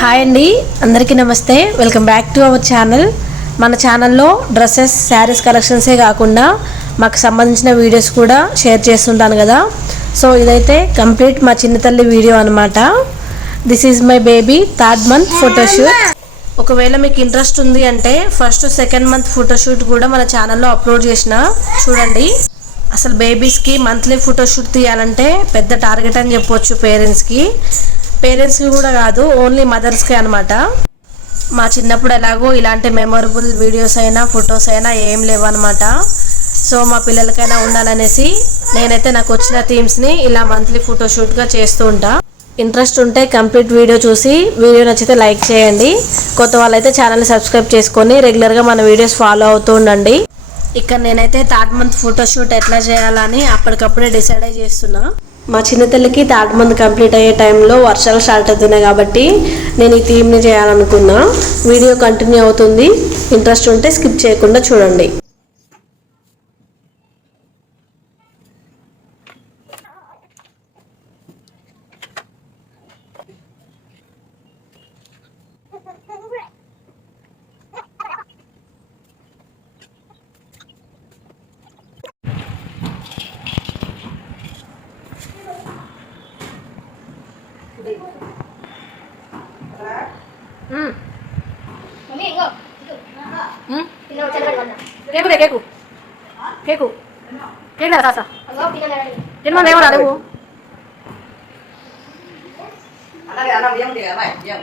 Hi అండి, అందరికీ నమస్తే. Welcome back to our channel. మన ఛానల్లో డ్రెస్సెస్, శారీస్ కలెక్షన్సే కాకుండా మాకు సంబంధించిన వీడియోస్ కూడా షేర్ చేస్తుంటాను కదా. సో ఇదైతే కంప్లీట్ మా చిన్న తల్లి వీడియో అనమాట. This is my baby third month photoshoot. ఒకవేళ మీకు ఇంట్రెస్ట్ ఉంది అంటే ఫస్ట్ సెకండ్ మంత్ ఫోటోషూట్ కూడా మన ఛానల్లో అప్లోడ్ చేసిన చూడండి. అసలు బేబీస్కి మంత్లీ ఫోటోషూట్ తీయాలంటే పెద్ద టార్గెట్ అని చెప్పొచ్చు. పేరెంట్స్కి కూడా కాదు, ఓన్లీ మదర్స్కి అనమాట. మా చిన్నప్పుడు ఎలాగో ఇలాంటి మెమొరబుల్ వీడియోస్ అయినా ఫొటోస్ అయినా ఏం లేవన్నమాట. సో మా పిల్లలకైనా ఉండాలనేసి నేనైతే నాకు వచ్చిన థీమ్స్ని ఇలా మంత్లీ ఫోటోషూట్గా చేస్తూ ఉంటా. ఇంట్రెస్ట్ ఉంటే కంప్లీట్ వీడియో చూసి వీడియో నచ్చితే లైక్ చేయండి. కొత్త వాళ్ళైతే ఛానల్ని సబ్స్క్రైబ్ చేసుకొని రెగ్యులర్గా మన వీడియోస్ ఫాలో అవుతూ ఉండండి. ఇక్కడ నేనైతే థర్డ్ మంత్ ఫోటోషూట్ ఎట్లా చేయాలని అప్పటికప్పుడే డిసైడ్ అయి చేస్తున్నా. మా చిన్న తల్లికి థర్డ్ మంత్ కంప్లీట్ అయ్యే టైంలో వర్షాలు స్టార్ట్ అవుతున్నాయి కాబట్టి నేను ఈ థీమ్ని చేయాలనుకున్నా. వీడియో కంటిన్యూ అవుతుంది. ఇంట్రెస్ట్ ఉంటే స్కిప్ చేయకుండా చూడండి.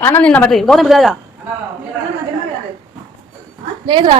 అన్నం తిన్నా బట్టి గౌతమ్ కదా లేదురా.